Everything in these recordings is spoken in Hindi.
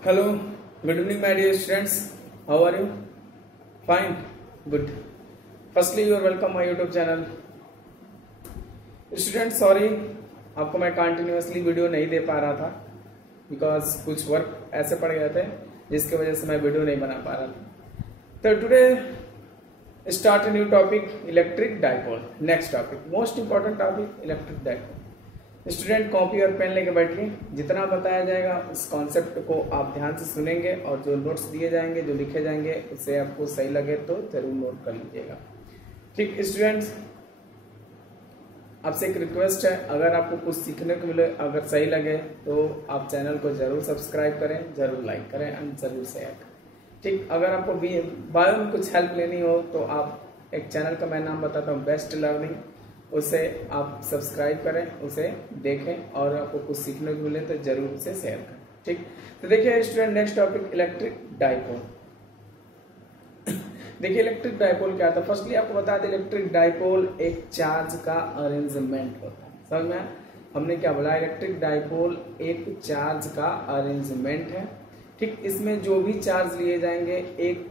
Hello, good evening, my dear students. How are you? Fine, good. Firstly, you are welcome my YouTube channel. Students, sorry, आपको मैं कंटिन्यूअसली वीडियो नहीं दे पा रहा था बिकॉज कुछ वर्क ऐसे पड़ गए थे जिसकी वजह से मैं वीडियो नहीं बना पा रहा था. तो today start a new topic, electric dipole. Next topic, most important topic, electric dipole. Student copy और पेन लेके बैठिए. जितना बताया जाएगा उस कॉन्सेप्ट को आप ध्यान से सुनेंगे और जो नोट्स दिए जाएंगे, जो लिखे जाएंगे, उससे आपको सही लगे तो जरूर नोट कर लीजिएगा. ठीक स्टूडेंट्स, आपसे एक रिक्वेस्ट है, अगर आपको कुछ सीखने को मिले, अगर सही लगे तो आप चैनल को जरूर सब्सक्राइब करें, जरूर लाइक करें एंड जरूर शेयर करें. ठीक, अगर आपको बायो में कुछ हेल्प लेनी हो तो आप एक चैनल का मैं नाम बताता हूँ, बेस्ट लर्निंग. उसे आप सब्सक्राइब करें, उसे देखें और आपको कुछ सीखने को मिले तो जरूर उसे शेयर करें. ठीक, तो देखिए student, next topic electric dipole. देखिए इलेक्ट्रिक डाइपोल क्या था. फर्स्टली आपको बता दें, इलेक्ट्रिक डाइपोल एक चार्ज का अरेंजमेंट होता है. समझ में आया? हमने क्या बोला, इलेक्ट्रिक डाइपोल एक चार्ज का अरेंजमेंट है. ठीक, इसमें जो भी चार्ज लिए जाएंगे एक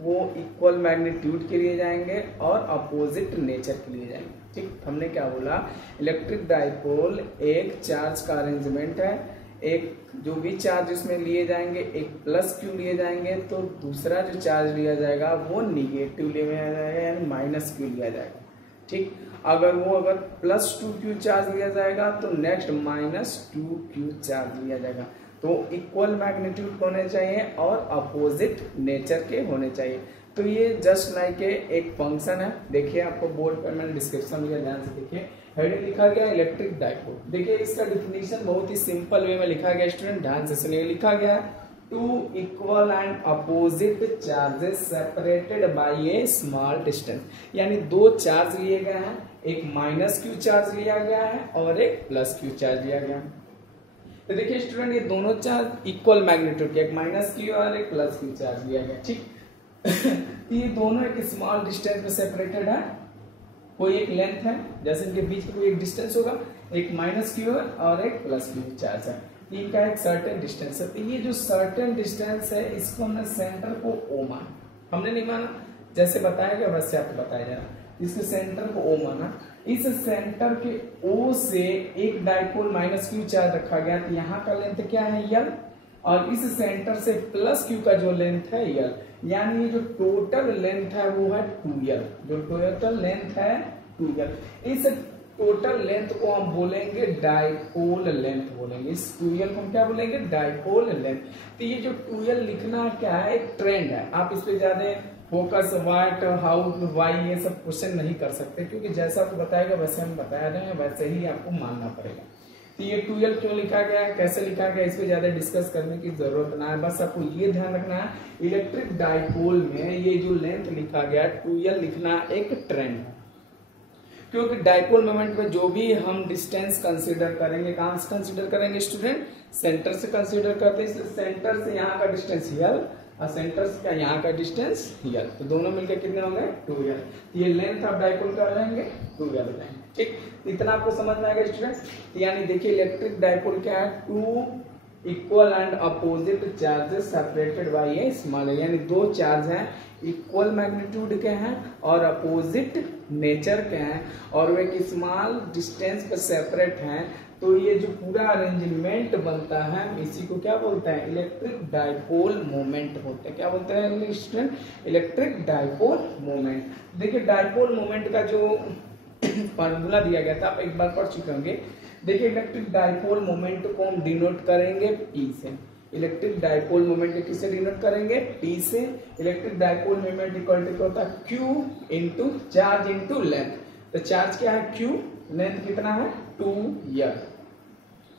वो इक्वल मैग्नीट्यूड के लिए जाएंगे और अपोजिट नेचर के लिए जाएंगे. ठीक, हमने क्या बोला, इलेक्ट्रिक डाइपोल एक चार्ज का अरेंजमेंट है. एक जो भी चार्ज इसमें लिए जाएंगे, एक प्लस क्यू लिए जाएंगे तो दूसरा जो चार्ज लिया जाएगा वो निगेटिव लिया जाएगा, यानी माइनस क्यू लिया जाएगा. ठीक, अगर प्लस 2q चार्ज लिया जाएगा तो नेक्स्ट माइनस 2q चार्ज लिया जाएगा. तो इक्वल मैग्नीट्यूड होने चाहिए और अपोजिट नेचर के होने चाहिए. तो ये जस्ट लाइक एक फंक्शन है. देखिए आपको बोर्ड पर मैंने डिस्क्रिप्शन में ध्यान से देखिए, हेडिंग लिखा गया इलेक्ट्रिक डाइपोल. देखिए इसका डिफिनीशन बहुत ही सिंपल वे में लिखा गया. स्टूडेंट ध्यान से सुनिए, लिखा गया two equal and opposite charges separated by a small distance. यानी दो चार्ज लिए गए हैं, एक माइनस क्यू चार्ज लिया गया है और एक प्लस क्यू चार्ज लिया गया है. तो देखिए स्टूडेंट, ये दोनों चार्ज इक्वल मैग्नीट्यूड के, एक माइनस क्यू और एक प्लस क्यू चार्ज लिया गया. ठीक, ये दोनों एक स्मॉल डिस्टेंस में सेपरेटेड है. कोई एक लेंथ है, जैसे इनके बीच में कोई एक डिस्टेंस होगा, एक माइनस क्यू है और एक प्लस क्यू चार्ज है. इनका एक सर्टेन डिस्टेंस है. तो ये जो सर्टेन डिस्टेंस है इसको हमने सेंटर को ओ माना. हमने नहीं माना, जैसे बताया गया वैसे आपको बताया जा रहा है. इसके सेंटर को ओ माना. इस सेंटर के ओ से एक डाइपोल माइनस क्यू चार्ज रखा गया. तो यहाँ का लेंथ क्या है, यल, और इस सेंटर से प्लस क्यू का जो लेंथ है यल. यानी ये जो टोटल लेंथ है वो है 2l. जो टोटल लेंथ है 2l. इस टोटल लेंथ को हम बोलेंगे डाइपोल लेंथ बोलेंगे. इस 2l को हम क्या बोलेंगे, डाइपोल लेंथ. तो ये जो 2l लिखना क्या है, एक ट्रेंड है. आप इस पे ज्यादा फोकस व्हाट हाउ वाई ये सब क्वेश्चन नहीं कर सकते, क्योंकि जैसा आपको बताएगा वैसे हम बताया रहे हैं, वैसे ही आपको मानना पड़ेगा. तो ये 2l क्यों लिखा गया है, कैसे लिखा गया, इस पे ज्यादा डिस्कस करने की जरूरत ना है. बस आपको ये ध्यान रखना है, इलेक्ट्रिक डाइपोल में ये जो लेंथ लिखा गया 2l लिखना एक ट्रेंड है. क्योंकि डाइपोल मोमेंट में जो भी हम डिस्टेंस कंसीडर करेंगे, कहां से कंसीडर करेंगे स्टूडेंट, सेंटर से कंसीडर करते हैं. इसलिए सेंटर से यहाँ का डिस्टेंस यल और सेंटर से क्या यहाँ का डिस्टेंस यल. तो दोनों मिलकर कितने होंगे, 2l. ये लेंथ आप डाइपोल का रहेंगे 2l रहेंगे. ठीक, इतना आपको समझ में आएगा स्टूडेंट. यानी देखिए इलेक्ट्रिक डाइपोल क्या है, two equal and opposite charges separated by a small. यानी दो चार्ज हैं, इक्वल मैग्नीट्यूड के हैं और अपोजिट नेचर के हैं और वे एक स्मॉल डिस्टेंस पर सेपरेट हैं. तो ये जो पूरा अरेंजमेंट बनता है इसी को क्या बोलते हैं, इलेक्ट्रिक डाइपोल मोमेंट बोलते हैं. क्या बोलते हैं स्टूडेंट, इलेक्ट्रिक डाइपोल मोमेंट. देखिए डाइपोल मोमेंट का जो फॉर्मूला दिया गया था आप एक बार पढ़ चुके होंगे. देखिए इलेक्ट्रिक डाइपोल मोमेंट को हम डिनोट करेंगे P से. इलेक्ट्रिक डाइपोल मोमेंट किससे डिनोट करेंगे, P से. Electric dipole moment equal to होता है Q into charge into length. तो चार्ज क्या है Q, लेंथ कितना है 2l.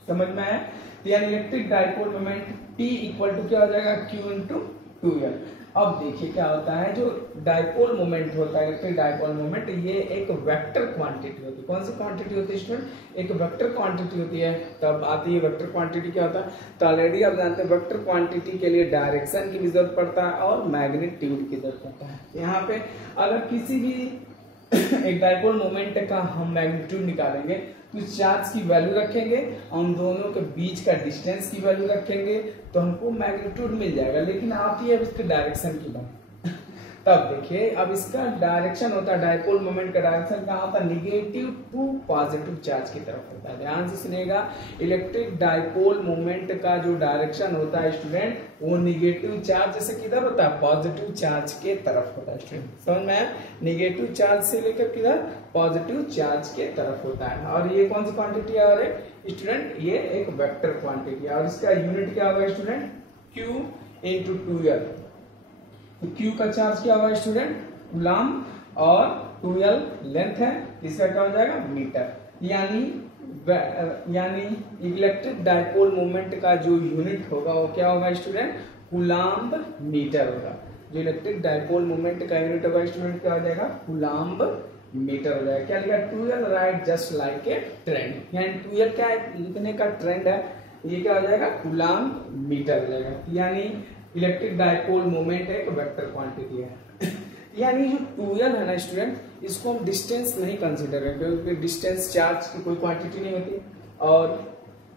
समझ में आया. यानी electric dipole moment P equal to क्या हो जाएगा, Q इंटू 2l. अब देखिए क्या होता है, जो डाइपोल मोमेंट होता है इलेक्ट्रिक डाइपोल मोमेंट, ये एक वेक्टर क्वांटिटी होती है. कौन सी क्वांटिटी होती है स्टूडेंट, एक वेक्टर क्वांटिटी होती है. तब आती है वेक्टर क्वांटिटी क्या होता है, तो ऑलरेडी आप जानते हैं वेक्टर क्वांटिटी के लिए डायरेक्शन की भी जरूरत पड़ता है और मैग्नीट्यूड की जरूरत पड़ता है. यहाँ पे अगर किसी भी एक डाइपोल मोमेंट का हम मैग्नीट्यूड निकालेंगे तो चार्ज की वैल्यू रखेंगे, उन दोनों के बीच का डिस्टेंस की वैल्यू रखेंगे तो हमको मैग्नीट्यूड मिल जाएगा। लेकिन आप ये अब इसके डायरेक्शन की बात तब देखिए, अब इसका डायरेक्शन होता है, डाइपोल मोमेंट का डायरेक्शन कहाँ होता है, निगेटिव टू पॉजिटिव चार्ज की तरफ होता है। ध्यान से सुनिएगा, इलेक्ट्रिक डाइपोल मोमेंट का जो डायरेक्शन होता है स्टूडेंट, वो निगेटिव चार्ज से किधर होता है, पॉजिटिव चार्ज के तरफ होता है। स्टूडेंट समझ में आया, निगेटिव चार्ज से लेकर किधर, पॉजिटिव चार्ज के तरफ होता है। और ये कौन सी क्वांटिटी है, और स्टूडेंट ये एक वेक्टर क्वांटिटी है, और इसका यूनिट क्या होगा student, Q into 2L। Q का चार्ज क्या होगा स्टूडेंट, कूलम, और 2L लेंथ है, इसका क्या हो जाएगा, मीटर। यानी इलेक्ट्रिक डाइपोल मोमेंट का जो यूनिट होगा वो क्या होगा स्टूडेंट, कूलम्ब मीटर होगा। जो इलेक्ट्रिक डाइपोल मोमेंट का यूनिट होगा स्टूडेंट क्या हो जाएगा, कूलम्ब मीटर हो जाएगा। क्या लिखा, 2L right just like a trend, यानी 2L क्या है, लिखने का ट्रेंड है, ये क्या हो जाएगा, कूलम्ब मीटर हो जाएगा। यानी इलेक्ट्रिक डाइपोल मोमेंट एक वेक्टर क्वांटिटी है। यानी जो 2L है ना स्टूडेंट, इसको हम डिस्टेंस नहीं कंसीडर करें, क्योंकि डिस्टेंस चार्ज की कोई क्वांटिटी नहीं होती, और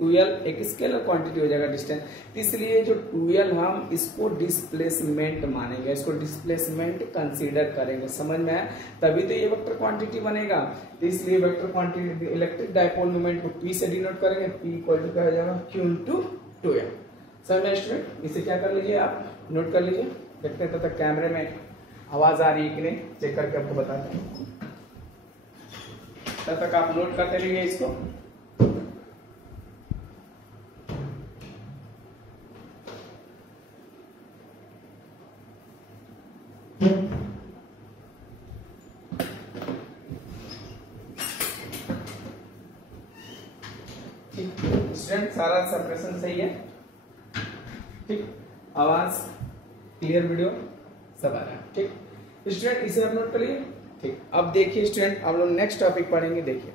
2L एक स्केलर क्वांटिटी हो जाएगा डिस्टेंस। इसलिए जो 2L हम इसको डिस्प्लेसमेंट मानेंगे, इसको डिस्प्लेसमेंट कंसीडर करेंगे। समझ में आया, तभी तो ये वेक्टर क्वांटिटी बनेगा। तो इसलिए vector quantity electric dipole moment को P से डिनोट करेंगे, P इक्वल टू क्या हो जाएगा, Q into 2L। Sir student इसे क्या कर लीजिए, आप नोट कर लीजिए। देखते हैं तब तक कैमरे में आवाज आ रही है कि नहीं, चेक करके आपको बताते हैं। तब तक आप नोट करते रहिए इसको। स्टूडेंट सारा सेपरेशन सही है, ठीक, आवाज क्लियर, वीडियो सब आ रहा है, ठीक स्टूडेंट, इसे आप नोट कर लीजिए। ठीक, अब देखिए स्टूडेंट, हम लोग नेक्स्ट टॉपिक पढ़ेंगे। देखिए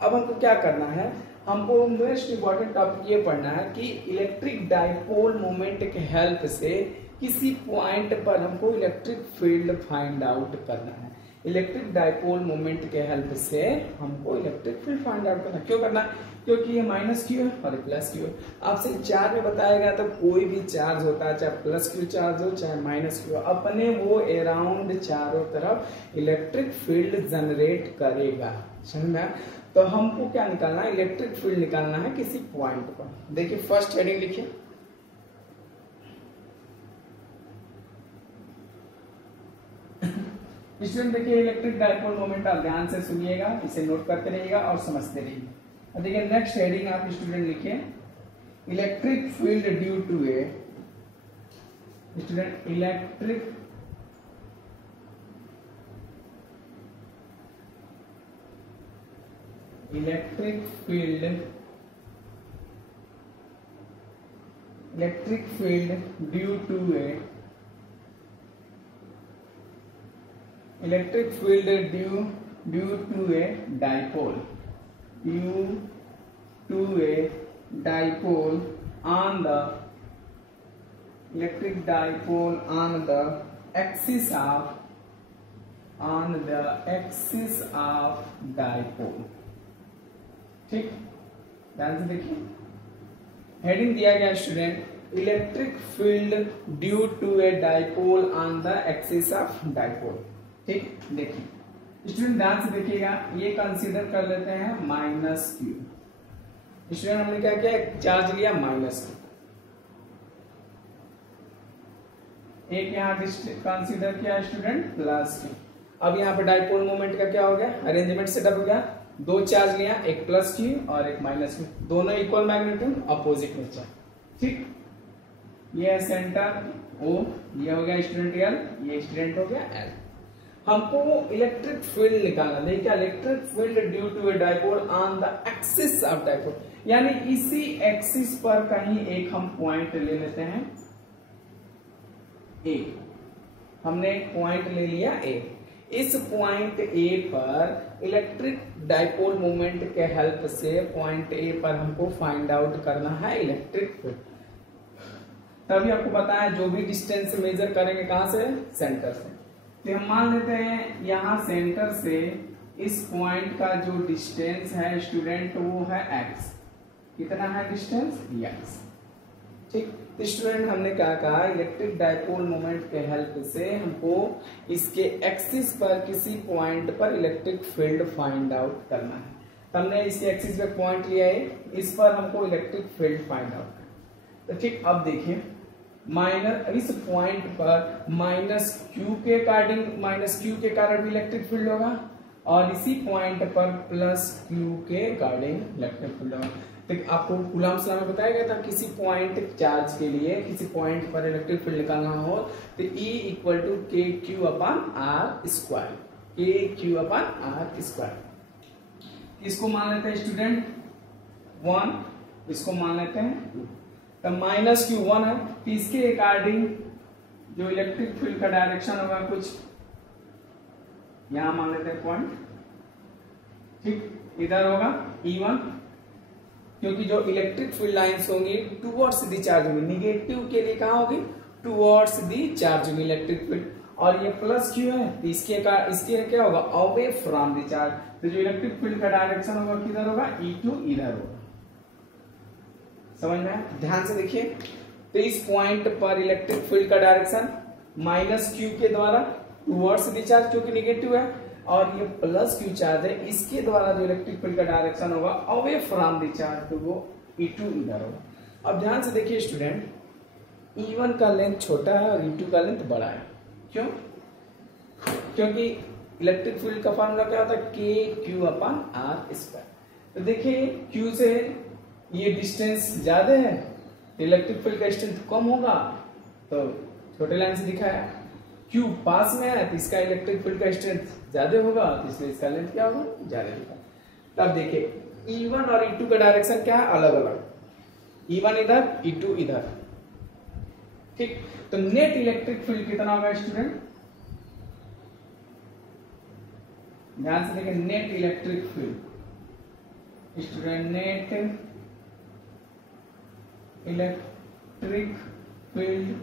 अब हमको क्या करना है, हमको मोस्ट इंपॉर्टेंट टॉपिक ये पढ़ना है कि इलेक्ट्रिक डाइपोल मोमेंट के हेल्प से किसी पॉइंट पर हमको इलेक्ट्रिक फील्ड फाइंड आउट करना है। इलेक्ट्रिक डाइपोल मोमेंट के हेल्प से हमको इलेक्ट्रिक फील्ड फाइंड आउट करना, क्यों करना है, क्योंकि ये माइनस क्यू है और प्लस क्यू है। आपसे चार्ज में बताया गया तो कोई भी चार्ज होता है, चाहे प्लस क्यू चार्ज हो चाहे माइनस क्यू, अपने वो अराउंड चारों तरफ इलेक्ट्रिक फील्ड जनरेट करेगा। समझ में, तो हमको क्या निकालना है, इलेक्ट्रिक फील्ड निकालना है किसी पॉइंट पर। देखिए फर्स्ट हेडिंग लिखिए, स्टूडेंट देखिए इलेक्ट्रिक डाइपोल मोमेंट, आप ध्यान से सुनिएगा, इसे नोट करते रहिएगा और समझते रहिए। अब देखिए नेक्स्ट हेडिंग आप स्टूडेंट लिखिए, electric field due to a, student electric field due to a, electric field due to a dipole, due to a dipole on the electric dipole on the axis of dipole। ठीक, ध्यान से देखिए, हेडिंग दिया गया student electric field due to a dipole on the axis of dipole. ठीक, देखिए स्टूडेंट ध्यान से देखिएगा, ये कंसीडर कर लेते हैं माइनस क्यू। स्टूडेंट हमने क्या किया, चार्ज लिया माइनस क्यू, एक यहाँ कंसीडर किया स्टूडेंट प्लस क्यू। अब यहाँ पे डाइपोल मोमेंट का क्या हो गया, अरेंजमेंट सेटअप हो गया, दो चार्ज लिया, एक प्लस क्यू और एक माइनस क्यू, दोनों इक्वल मैग्नीट्यूड अपोजिट नेचर। ठीक, ये है सेंटर ओ, ये हो गया स्टूडेंट एल, ये स्टूडेंट हो गया एल। हमको इलेक्ट्रिक फील्ड निकालना, देखिए electric field due to a dipole on the axis of dipole, यानी इसी एक्सिस पर कहीं एक हम पॉइंट ले लेते हैं ए। हमने एक पॉइंट ले लिया ए, इस पॉइंट ए पर इलेक्ट्रिक डाइपोल मोमेंट के हेल्प से पॉइंट ए पर हमको फाइंड आउट करना है इलेक्ट्रिक फील्ड। तभी आपको पता है जो भी डिस्टेंस मेजर करेंगे कहां से, सेंटर से, तो हम मान लेते हैं यहाँ सेंटर से इस पॉइंट का जो डिस्टेंस है स्टूडेंट वो है x। कितना है डिस्टेंस x। ठीक, तो स्टूडेंट हमने क्या कहा, इलेक्ट्रिक डायपोल मोमेंट के हेल्प से हमको इसके एक्सिस पर किसी पॉइंट पर इलेक्ट्रिक फील्ड फाइंड आउट करना है। तो हमने इसके एक्सिस पे पॉइंट लिया है, इस पर हमको इलेक्ट्रिक फील्ड फाइंड आउट करना। तो ठीक, अब देखिए माइनस इस पॉइंट पर माइनस क्यू के कारण इलेक्ट्रिक फील्ड होगा और इसी पॉइंट पर प्लस क्यू के अकॉर्डिंग इलेक्ट्रिक फील्ड होगा। तो आपको कूलम्ब्स लॉ में बताया गया था किसी पॉइंट चार्ज के लिए किसी पॉइंट पर इलेक्ट्रिक फील्ड निकालना हो तो E इक्वल टू के क्यू अपॉन आर स्क्वायर, के क्यू अपॉन आर स्क्वायर। इसको मान लेते हैं स्टूडेंट 1, इसको मान लेते हैं तो माइनस क्यू 1 है, तो इसके अकॉर्डिंग जो इलेक्ट्रिक फील्ड का डायरेक्शन होगा कुछ यहां मान लेते हैं पॉइंट। ठीक, इधर होगा E1 क्योंकि जो इलेक्ट्रिक फील्ड लाइंस होंगी टुवर्ड्स द चार्ज होगी, निगेटिव के लिए कहां होगी, टुवर्ड्स द चार्ज होगी इलेक्ट्रिक फील्ड। और ये प्लस क्यू है तो इसके क्या होगा, अवे फ्रॉम द चार्ज। तो जो इलेक्ट्रिक फील्ड का डायरेक्शन होगा किधर होगा, E2 इधर होगा। समझ में आया? ध्यान से देखिए, तो इस पॉइंट पर इलेक्ट्रिक फील्ड का डायरेक्शन माइनस क्यू के द्वारा टुवर्ड्स द चार्ज क्योंकि निगेटिव है और ये प्लस क्यू चार्ज है, इसके द्वारा जो इलेक्ट्रिक फील्ड का डायरेक्शन होगा अवे फ्रॉम द चार्ज तो वो E2 इधर होगा। अब ध्यान से देखिए स्टूडेंट, E1 का लेंथ छोटा है और E2 का लेंथ बड़ा है। क्यों? क्योंकि इलेक्ट्रिक फील्ड का फॉर्मूला क्या होता है, के क्यू अपॉन आर स्क्वायर। तो देखिए Q से ये डिस्टेंस ज्यादा है तो इलेक्ट्रिक फील्ड का स्ट्रेंथ कम होगा, तो छोटे लाइन से दिखाया। Q पास में है तो इसका इलेक्ट्रिक फील्ड का स्ट्रेंथ ज्यादा होगा तो इसलिए इसका लेंथ क्या होगा, ज्यादा होगा। तब देखिए E1 और E2 का डायरेक्शन क्या है, अलग अलग, E1 इधर E2 इधर। ठीक, तो नेट इलेक्ट्रिक फील्ड कितना होगा स्टूडेंट, ध्यान से देखिए, net electric field student, net electric field,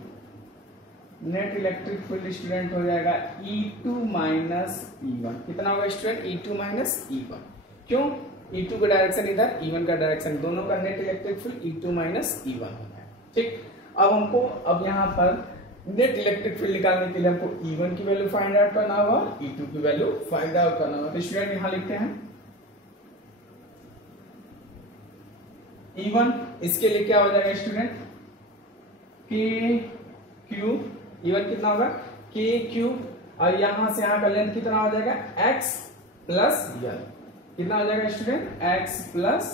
net electric field student हो जाएगा E2 माइनस E1। कितना होगा स्टूडेंट, E2 माइनस E1। क्यों, E2 का डायरेक्शन इधर, E1 का डायरेक्शन, दोनों का net electric field E2 minus E1 होता है। ठीक, अब हमको अब यहाँ पर नेट इलेक्ट्रिक फील्ड निकालने के लिए हमको E1 की वैल्यू फाइंड आउट करना होगा, E2 की वैल्यू फाइंड आउट करना होगा। तो स्टूडेंट यहाँ लिखते हैं E1, इसके लिए क्या हो जाएगा स्टूडेंट, के क्यू, E1 कितना होगा, के क्यू, और यहां से यहां का लेंथ कितना हो जाएगा, x प्लस यल। कितना हो जाएगा स्टूडेंट, x प्लस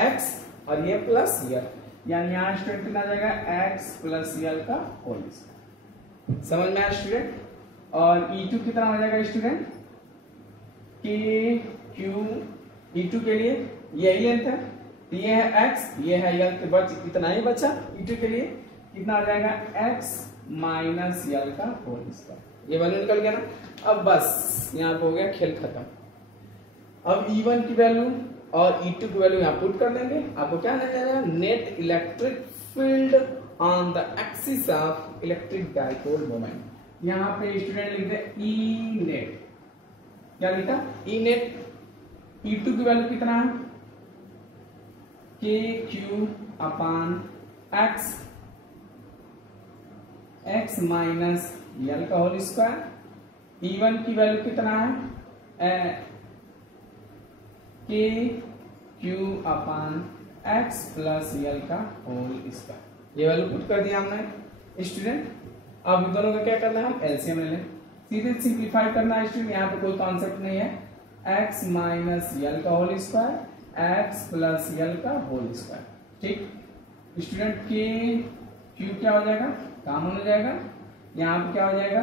x और ये प्लस यल, यानी यहां स्टूडेंट कितना आ जाएगा, x प्लस यल का होल स्क्वायर। समझ में आया स्टूडेंट? और E2 कितना हो जाएगा स्टूडेंट, के क्यू, E2 के लिए यही लेंथ है, तो ये है x, ये है यल, तो बच इतना ही बचा E2 के लिए। कितना आ जाएगा, x माइनस यल का होल स्क्वायर। ये वैल्यू निकल गया ना। अब बस यहाँ पे हो गया खेल खत्म। अब E1 की वैल्यू और E2 की वैल्यू यहाँ पुट कर देंगे, आपको क्या मिल जाएगा, net electric field on the axis of electric dipole moment. यहाँ पे स्टूडेंट लिखते E नेट, क्या लिखा, E नेट। E2 की वैल्यू कितना है, के क्यू अपॉन x माइनस यल का होल स्क्वायर। E1 की वैल्यू कितना है, के क्यू अपॉन x प्लस यल का होल स्क्वायर। ये वैल्यू पुट कर दिया हमने स्टूडेंट। अब दोनों का क्या करना है, हम एलसीएम ले लें, सीधे सिंप्लीफाई करना है स्टूडेंट। यहाँ पे कोई कॉन्सेप्ट नहीं है, x माइनस यल का होल स्क्वायर, x प्लस यल का होल स्क्वायर। ठीक स्टूडेंट, के क्यू क्या हो जाएगा, कॉमन हो जाएगा, यहाँ पे क्या हो जाएगा,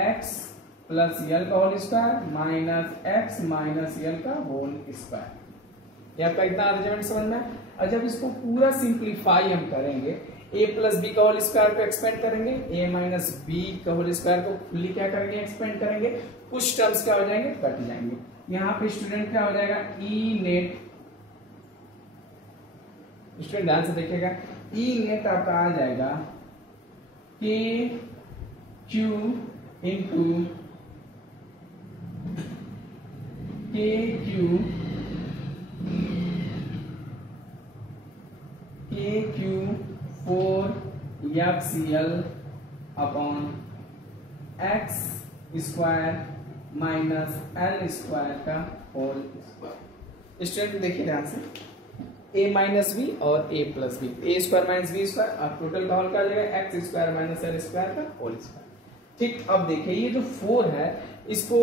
x प्लस यल का whole square minus x minus यल का होल स्क्वायर। ये आपका इतना अरेंजमेंट समझ में। और जब इसको पूरा सिंप्लीफाई हम करेंगे, a प्लस बी का होल स्क्वायर को एक्सपेंड करेंगे, a माइनस बी का होल स्क्वायर को फुल्ली क्या करेंगे, एक्सपेंड करेंगे, कुछ टर्म्स क्या हो जाएंगे, कट जाएंगे। यहाँ पे स्टूडेंट क्या हो जाएगा, E नेट, स्टूडेंट ध्यान से देखिएगा, E नेट आपका आ जाएगा k q into k q four x l upon x square minus L square का होल स्क्वायर। स्टूडेंट देखिए ध्यान से, a माइनस बी और a plus b, a square minus b square, अब टोटल का होल का आ जाएगा x square minus L square का होल स्क्वायर। ठीक, अब देखिए ये जो 4 है इसको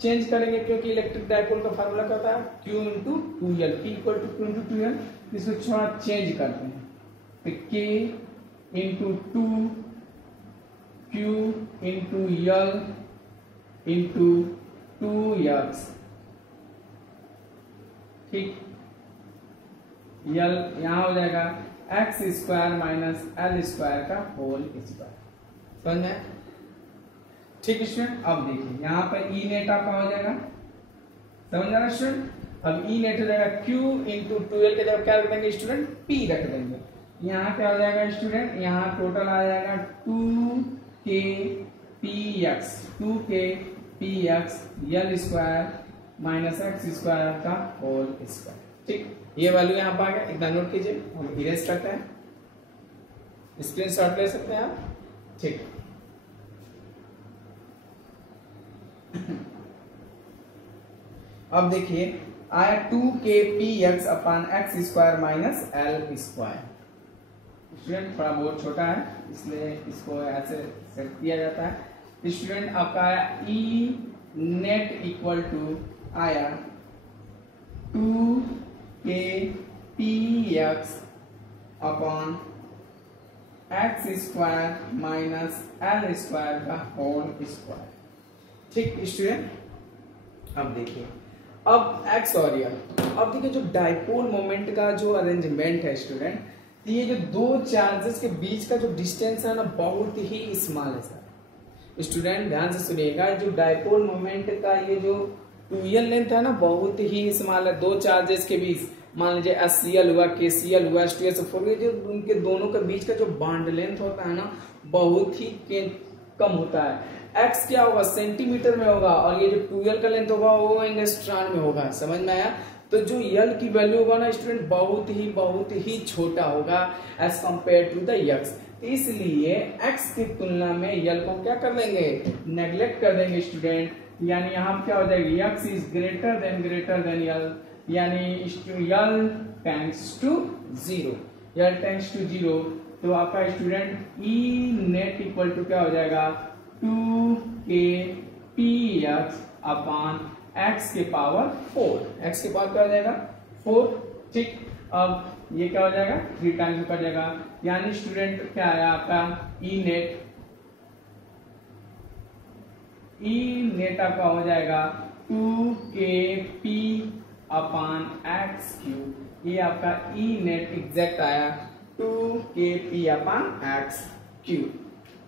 चेंज करेंगे क्योंकि इलेक्ट्रिक डायपोल का फार्मूला क्या होता है, Q into 2L, P equal to Q into 2L। इसको थोड़ा चेंज करते हैं तो K into 2 Q into L into 2X। ठीक, यल यहाँ हो जाएगा x square minus L square का होल स्क्वायर। समझ में? ठीक स्टूडेंट, अब देखिए यहाँ पर ई नेट आपका हो जाएगा, समझ रहा स्टूडेंट। अब ई नेट हो जाएगा क्यू इंटू 2L के जगह क्या रख देंगे स्टूडेंट, पी रख देंगे। यहाँ क्या हो जाएगा स्टूडेंट, यहाँ टोटल आ जाएगा 2k px यल स्क्वायर माइनस एक्स स्क्वायर का होल स्क्वायर। ठीक, ये वैल्यू यहाँ पर आ गया, इतना नोट कीजिए। हम इरेज करते हैं, स्क्रीनशॉट ले सकते हैं आप। ठीक, अब देखिए आया 2k px upon x square minus L square. Student थोड़ा बहुत छोटा है इसलिए इसको ऐसे सेट किया जाता है। स्टूडेंट आपका आया ई नेट इक्वल टू आया 2k px upon x square minus L square का होल स्क्वायर। ठीक स्टूडेंट, अब देखिए, अब एक्स और यल, अब देखिए जो डाइपोल मोमेंट का जो अरेंजमेंट है स्टूडेंट, ये जो दो चार्जेस के बीच का जो डिस्टेंस है ना बहुत ही स्मॉल है सर। स्टूडेंट ध्यान से सुनिएगा, जो डाइपोल मोमेंट का ये जो 2L लेंथ है ना बहुत ही स्मॉल है। दो चार्जेस के बीच मान लीजिए SCl हुआ, KCl हुआ, S2S4, ये जो उनके दोनों के बीच का जो बॉन्ड लेंथ होता है ना बहुत ही कम होता है। एक्स क्या होगा, सेंटीमीटर में होगा, और ये जो 2L का लेंथ होगा वो एंगस्ट्रॉन में होगा। समझ में आया? तो जो यल की वैल्यू होगा ना स्टूडेंट बहुत ही छोटा होगा as compare to the X. इसलिए एक्स की तुलना में यल को क्या कर देंगे, नेग्लेक्ट कर देंगे स्टूडेंट। यानी यहाँ क्या हो जाएगी, x is greater than l, यानी l tends to 0, l tends to 0। तो आपका student E net equal to क्या हो जाएगा, 2k px अपान x के पावर 4, x के पावर क्या हो जाएगा 4। ठीक, अब ये क्या हो जाएगा 3 टाइम्स कर जाएगा, यानी स्टूडेंट क्या आया आपका ई नेट आपका हो जाएगा 2k p अपान x क्यूब। ये आपका ई नेट एग्जैक्ट आया 2k p अपान x क्यूब।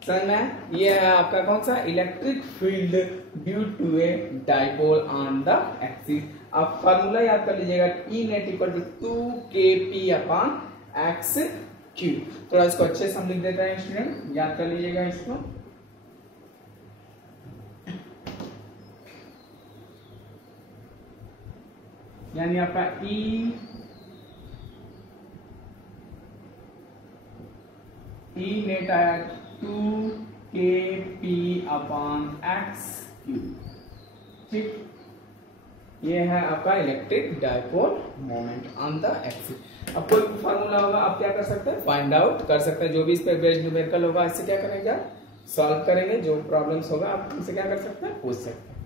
समझ में? ये है आपका कौन सा, electric field due to a dipole on the axis. आप फार्मूला याद कर लीजिएगा, E net equal to 2k p upon x cube. थोड़ा इसको अच्छे से हम लिख देते हैं स्टूडेंट, याद कर लीजिएगा इसको। यानी आपका ई नेट आया 2k p upon x cube. ठीक, ये है आपका electric dipole moment on the axis. अब कोई फार्मूला होगा आप क्या कर सकते हैं, फाइंड आउट कर सकते हैं। जो भी इस पे बेस्ड न्यूमेरिकल होगा इससे क्या करेंगे, सॉल्व करेंगे। जो प्रॉब्लम्स होगा आप इनसे क्या कर सकते हैं, पूछ सकते हैं।